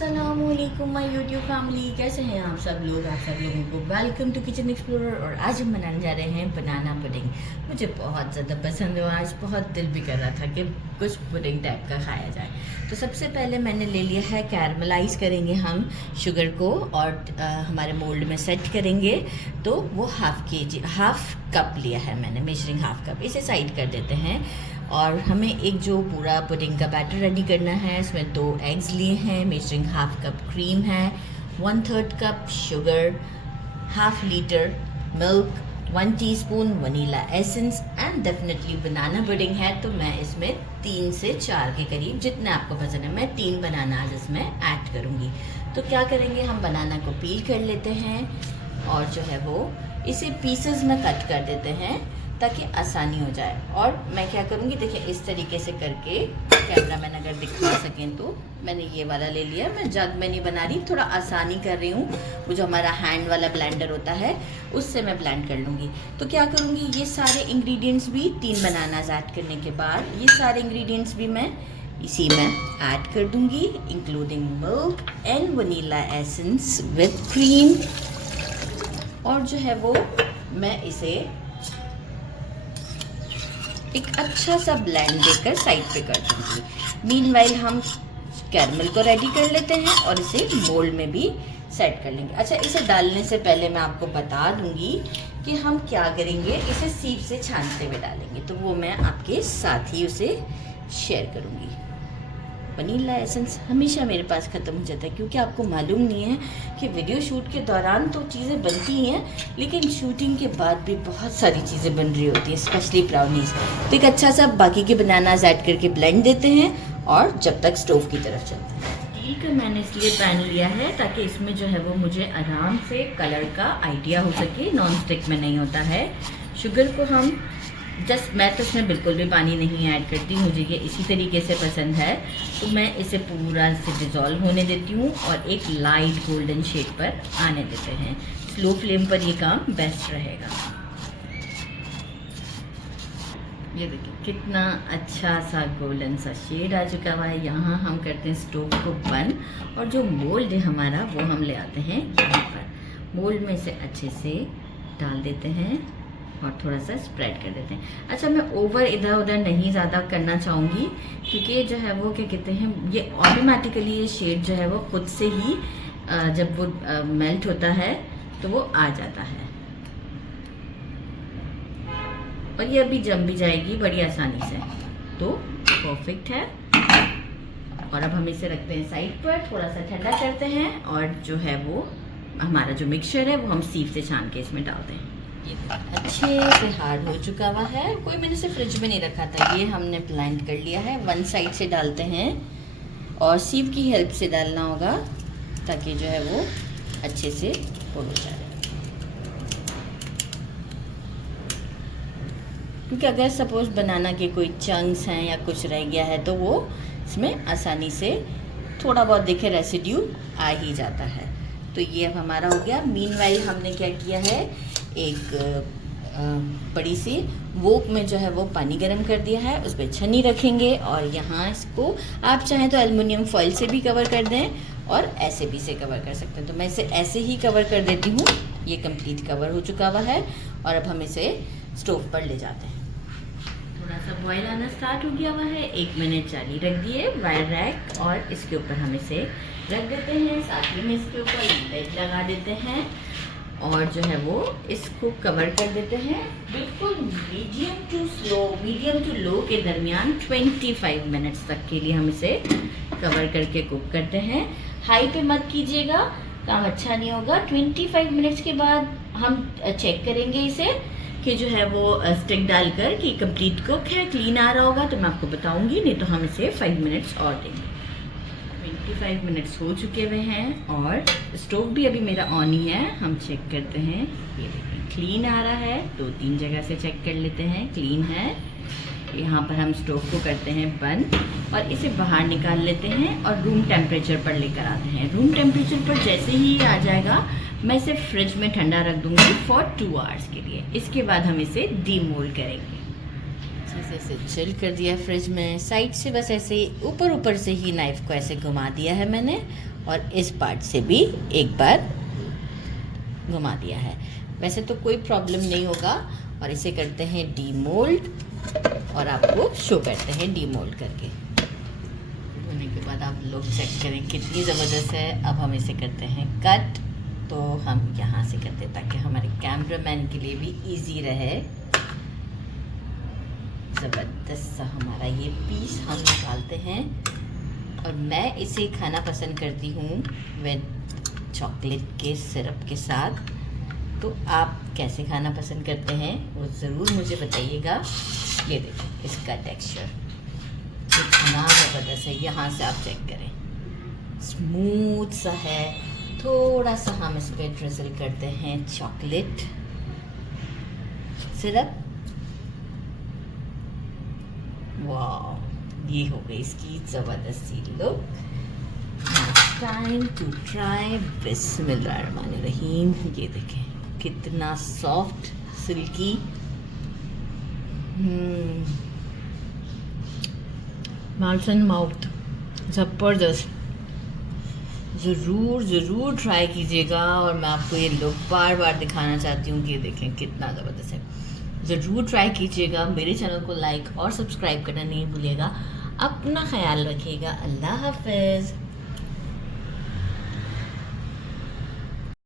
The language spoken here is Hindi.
अस्सलामुअलैकुम माय यूट्यूब फैमिली, कैसे हैं आप सब लोग। आप सब लोगों को वेलकम टू किचन एक्सप्लोरर। और आज हम बनाने जा रहे हैं बनाना पुडिंग। मुझे बहुत ज़्यादा पसंद है, आज बहुत दिल भी कर रहा था कि कुछ पुडिंग टाइप का खाया जाए। तो सबसे पहले मैंने ले लिया है, कैरमलाइज़ करेंगे हम शुगर को और हमारे मोल्ड में सेट करेंगे। तो वो हाफ कप लिया है मैंने, मेजरिंग हाफ कप। इसे साइड कर देते हैं। और हमें एक जो पूरा पुडिंग का बैटर रेडी करना है, इसमें 2 एग्स लिए हैं, मेजरिंग हाफ कप क्रीम है, 1/3 cup sugar, half litre milk, 1 teaspoon vanilla essence and definitely banana pudding है। तो मैं इसमें 3 से 4 के करीब, जितना आपको पसंद है, मैं 3 बनाना आज इसमें ऐड करूँगी। तो क्या करेंगे, हम बनाना को पील कर लेते हैं और जो है वो इसे पीसेस में कट कर देते हैं ताकि आसानी हो जाए। और मैं क्या करूँगी, देखिए इस तरीके से करके, कैमरा मैन अगर दिखा सकें तो, मैंने ये वाला ले लिया। मैं जग में नहीं बना रही, थोड़ा आसानी कर रही हूँ। वो जो हमारा हैंड वाला ब्लेंडर होता है उससे मैं ब्लेंड कर लूँगी। तो क्या करूँगी, ये सारे इंग्रेडिएंट्स भी 3 बनानास ऐड करने के बाद ये सारे इंग्रेडिएंट्स भी मैं इसी में ऐड कर दूँगी, including milk and vanilla essence with cream. और जो है वो मैं इसे एक अच्छा सा ब्लेंड देकर साइड पे कर दूँगी। मीनवाइल हम कैरमल को रेडी कर लेते हैं और इसे मोल्ड में भी सेट कर लेंगे। अच्छा, इसे डालने से पहले मैं आपको बता दूंगी कि हम क्या करेंगे, इसे सीप से छानते हुए डालेंगे। तो वो मैं आपके साथ ही उसे शेयर करूँगी। वनीला एसेंस हमेशा मेरे पास ख़त्म हो जाता है, क्योंकि आपको मालूम नहीं है कि वीडियो शूट के दौरान तो चीज़ें बनती हैं, लेकिन शूटिंग के बाद भी बहुत सारी चीज़ें बन रही होती हैं, स्पेशली ब्राउनीज। तो एक अच्छा सा बाकी के बनानास ऐड करके ब्लेंड देते हैं और जब तक स्टोव की तरफ चलते हैं। स्टील का मैंने इसलिए पैन लिया है ताकि इसमें जो है वो मुझे आराम से कलर का आइडिया हो सके, नॉन स्टिक में नहीं होता है। शुगर को हम मैं तो इसमें बिल्कुल भी पानी नहीं ऐड करती, मुझे ये इसी तरीके से पसंद है। तो मैं इसे पूरा से डिज़ोल्व होने देती हूँ और एक लाइट गोल्डन शेड पर आने देते हैं। स्लो फ्लेम पर ये काम बेस्ट रहेगा। ये देखिए कितना अच्छा सा गोल्डन सा शेड आ चुका हुआ है। यहाँ हम करते हैं स्टोव को बंद और जो मोल्ड है हमारा वो हम ले आते हैं यहाँ पर। मोल्ड में इसे अच्छे से डाल देते हैं और थोड़ा सा स्प्रेड कर देते हैं। अच्छा, मैं ओवर इधर उधर नहीं ज़्यादा करना चाहूँगी, क्योंकि जो है वो क्या कहते हैं, ये ऑटोमेटिकली ये शेड जो है वो खुद से ही जब वो मेल्ट होता है तो वो आ जाता है और ये अभी जम भी जाएगी बड़ी आसानी से। तो परफेक्ट है। और अब हम इसे रखते हैं साइड पर, थोड़ा सा ठंडा करते हैं और जो है वो हमारा जो मिक्सचर है वो हम सीप से छान के इसमें डालते हैं। ये अच्छे से हार्ड हो चुका हुआ है, कोई मैंने इसे फ्रिज में नहीं रखा था, ये हमने ब्लेंड कर लिया है। वन साइड से डालते हैं और सीप की हेल्प से डालना होगा ताकि जो है वो अच्छे से हो जाए। क्योंकि अगर सपोज बनाना के कोई चंक्स हैं या कुछ रह गया है तो वो इसमें आसानी से थोड़ा बहुत देखे रेसिड्यू आ ही जाता है। तो ये अब हमारा हो गया। मीनवाइल हमने क्या किया है, एक बड़ी सी वोक में जो है वो पानी गर्म कर दिया है, उस पर छन्नी रखेंगे और यहाँ इसको आप चाहें तो एल्युमिनियम फॉइल से भी कवर कर दें और ऐसे भी इसे कवर कर सकते हैं। तो मैं इसे ऐसे ही कवर कर देती हूँ। ये कंप्लीट कवर हो चुका हुआ है और अब हम इसे स्टोव पर ले जाते हैं। थोड़ा सा बॉयल आना स्टार्ट हो गया हुआ है, 1 मिनट जारी रख दिए वायर रैक और इसके ऊपर हम इसे रख देते हैं। साथ ही में इसके ऊपर लिड लगा देते हैं और जो है वो इसको कवर कर देते हैं बिल्कुल मीडियम टू लो के दरमियान 25 मिनट्स तक के लिए हम इसे कवर करके कुक करते हैं। हाई पे मत कीजिएगा, काम अच्छा नहीं होगा। 25 मिनट्स के बाद हम चेक करेंगे इसे कि जो है वो स्टिक डालकर कि कंप्लीट कुक है, क्लीन आ रहा होगा तो मैं आपको बताऊंगी, नहीं तो हम इसे 5 मिनट्स और देंगे। 25 मिनट्स हो चुके हुए हैं और स्टोव भी अभी मेरा ऑन ही है। हम चेक करते हैं, ये देखिए क्लीन आ रहा है। 2-3 जगह से चेक कर लेते हैं, क्लीन है। यहाँ पर हम स्टोव को करते हैं बंद और इसे बाहर निकाल लेते हैं और रूम टेम्परेचर पर लेकर आते हैं। रूम टेम्परेचर पर जैसे ही आ जाएगा मैं इसे फ्रिज में ठंडा रख दूँगी फॉर 2 आवर्स के लिए। इसके बाद हम इसे डीमोल्ड करेंगे। इसे चिल कर दिया फ्रिज में। साइड से बस ऐसे ऊपर से ही नाइफ़ को ऐसे घुमा दिया है मैंने और इस पार्ट से भी एक बार घुमा दिया है। वैसे तो कोई प्रॉब्लम नहीं होगा। और इसे करते हैं डीमोल्ड और आपको शो करते हैं डीमोल्ड करके। धोने के बाद आप लोग चेक करें कितनी ज़बरदस्त है। अब हम इसे करते हैं कट। तो हम यहाँ से करते हैं ताकि हमारे कैमरामैन के लिए भी इजी रहे। ज़बरदस्त सा हमारा ये पीस हम निकालते हैं और मैं इसे खाना पसंद करती हूँ विद चॉकलेट के सिरप के साथ। तो आप कैसे खाना पसंद करते हैं वो ज़रूर मुझे बताइएगा। ये देखिए इसका टेक्सचर कितना ज़बरदस्त है। यहाँ से आप चेक करें, स्मूथ सा है। थोड़ा सा हम इस पर ड्रिजल करते हैं चॉकलेट सिरप। वाह, ये हो गई इसकी ज़बरदस्त सी लुक। Time to try. बिस्मिल्लाहिर्रहमानिर्रहीम। ये देखें कितना soft, silky. Melts in mouth, ज़बरदस्त। ज़रूर ट्राई कीजिएगा। और मैं आपको ये लुक बार बार दिखाना चाहती हूँ कि ये देखें कितना ज़बरदस्त है। ज़रूर ट्राई कीजिएगा। मेरे चैनल को लाइक और सब्सक्राइब करना नहीं भूलिएगा। अपना ख्याल रखिएगा। अल्लाह हाफ़िज़।